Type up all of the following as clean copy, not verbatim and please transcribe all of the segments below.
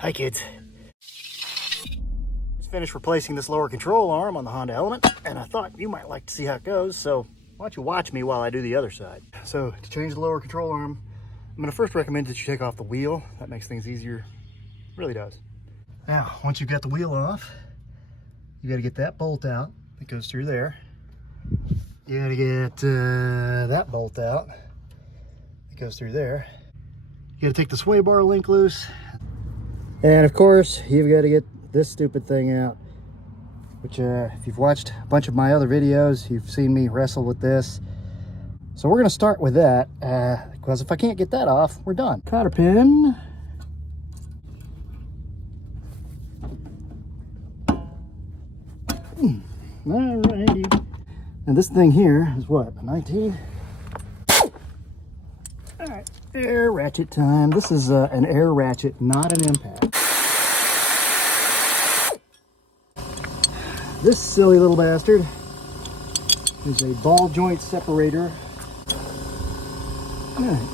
Hi kids. Just finished replacing this lower control arm on the Honda Element, and I thought you might like to see how it goes, so why don't you watch me while I do the other side. So to change the lower control arm, I'm going to first recommend that you take off the wheel. That makes things easier. It really does. Now, once you've got the wheel off, you got to get that bolt out that goes through there. You got to get that bolt out that goes through there. You got to take the sway bar link loose. And of course, you've got to get this stupid thing out, which if you've watched a bunch of my other videos, you've seen me wrestle with this. So we're going to start with that, because if I can't get that off, we're done. Cotter pin. Alrighty. And this thing here is what, a 19? Alright, air ratchet time. This is an air ratchet, not an impact. This silly little bastard is a ball joint separator. Alright,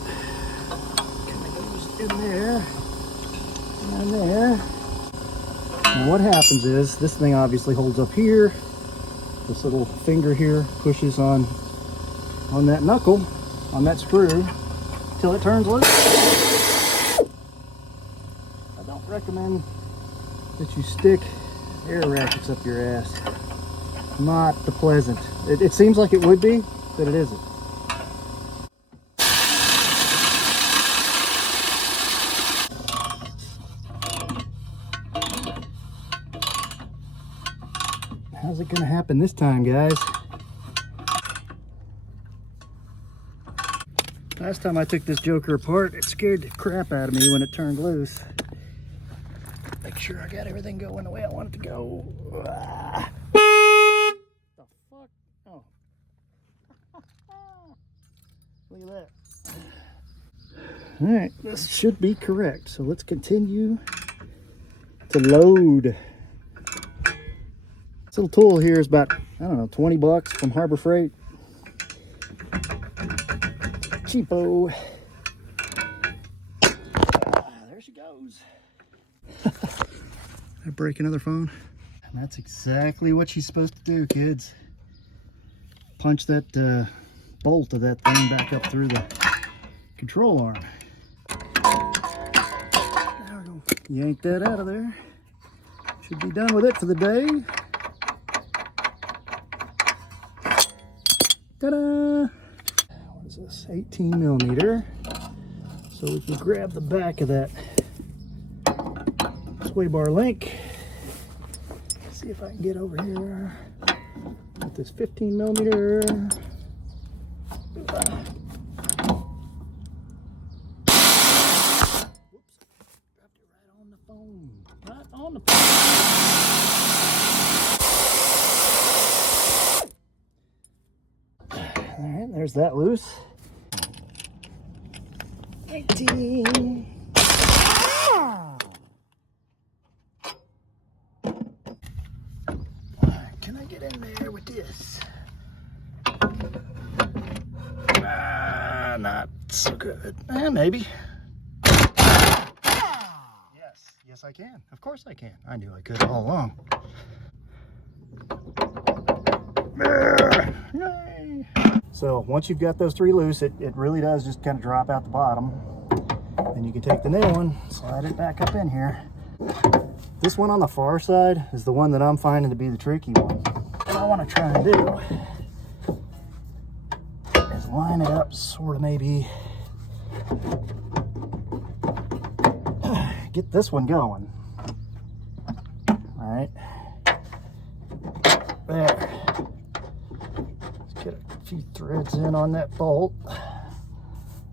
kind of goes in there and there. Now what happens is, this thing obviously holds up here. This little finger here pushes on that knuckle, on that screw, till it turns loose. I don't recommend that you stick air ratchets up your ass. Not the pleasant. It seems like it would be, but it isn't. How's it gonna happen this time, guys? Last time I took this joker apart, it scared the crap out of me when it turned loose. Make sure I got everything going the way I want it to go. Ah. The fuck? Oh. Look at that. Alright, this should be correct. So let's continue to load. This little tool here is about, I don't know, 20 bucks from Harbor Freight. Cheapo. There she goes. I break another phone. And that's exactly what she's supposed to do, kids. Punch that bolt of that thing back up through the control arm. There we go. Yank that out of there. Should be done with it for the day. Ta-da! What is this? 18 millimeter. So we can grab the back of that sway bar link. See if I can get over here with this 15 millimeter. Whoops. Dropped it right on the phone. Right on the phone. Alright, there's that loose. 18. Can I get in there with this? Not so good. Maybe. Yes I can. Of course I can. I knew I could all along. Yay! So once you've got those three loose, it really does just kind of drop out the bottom. Then you can take the new one, slide it back up in here. This one on the far side is the one that I'm finding to be the tricky one. What I want to try and do is line it up, sort of maybe get this one going. All right, there. Let's get a few threads in on that bolt.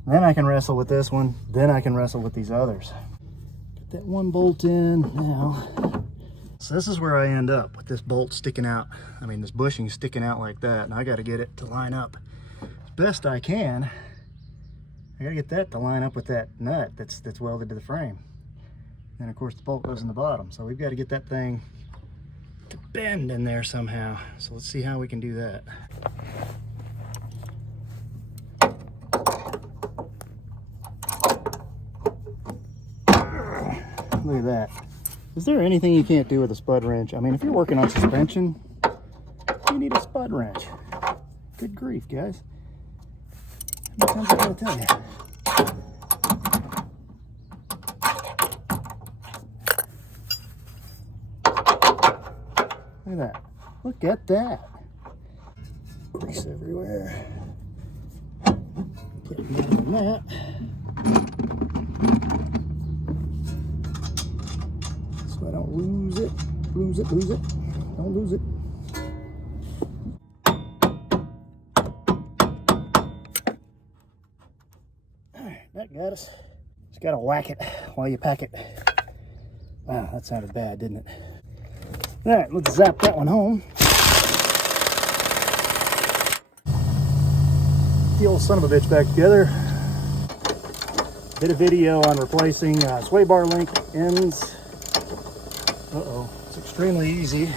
Then I can wrestle with this one. Then I can wrestle with these others. Get that one bolt in now. So this is where I end up with this bolt sticking out. I mean, this bushing sticking out like that, and I got to get it to line up as best I can. I got to get that to line up with that nut that's welded to the frame. And of course the bolt goes in the bottom. So we've got to get that thing to bend in there somehow. So let's see how we can do that. Look at that. Is there anything you can't do with a spud wrench? I mean, if you're working on suspension, you need a spud wrench. Good grief, guys. How many times I gotta tell you? Look at that. Look at that. Grease everywhere. Put it on that. So I don't lose it. Lose it. Don't lose it. Alright, that got us. Just gotta whack it while you pack it. Wow, that sounded bad, didn't it? Alright, let's zap that one home. The old son of a bitch back together. Did a video on replacing sway bar link ends. Uh-oh, it's extremely easy.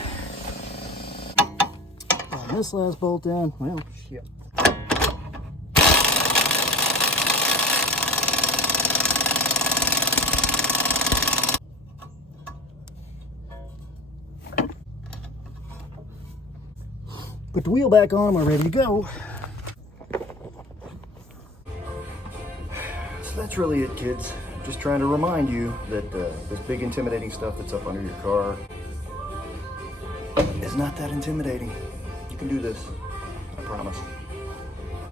And this last bolt down, well, shit. Put the wheel back on, we're ready to go. So that's really it, kids. Just trying to remind you that this big intimidating stuff that's up under your car is not that intimidating. You can do this, I promise.